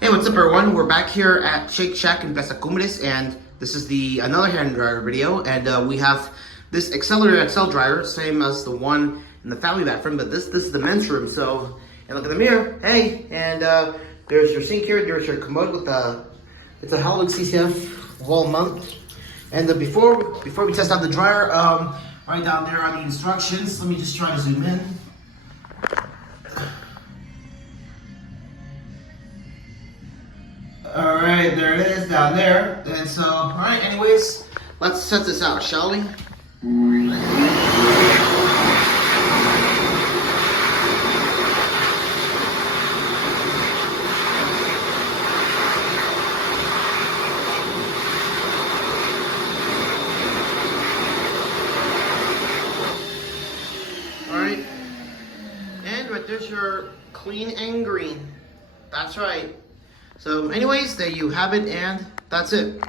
Hey, what's up everyone? We're back here at Shake Shack in Plaza Cumbres, and this is another hand dryer video, and we have this Xlerator XL dryer, same as the one in the family bathroom, but this is the men's room. So, and look in the mirror, hey, and there's your sink here, there's your commode with it's a Howling CCF wall mount. And before we test out the dryer, right down there on the instructions, let me just try to zoom in. Alright, there it is down there. And so, alright, anyways, let's set this out, shall we? Alright, and right there's your clean and green. That's right. So anyways, there you have it, and that's it.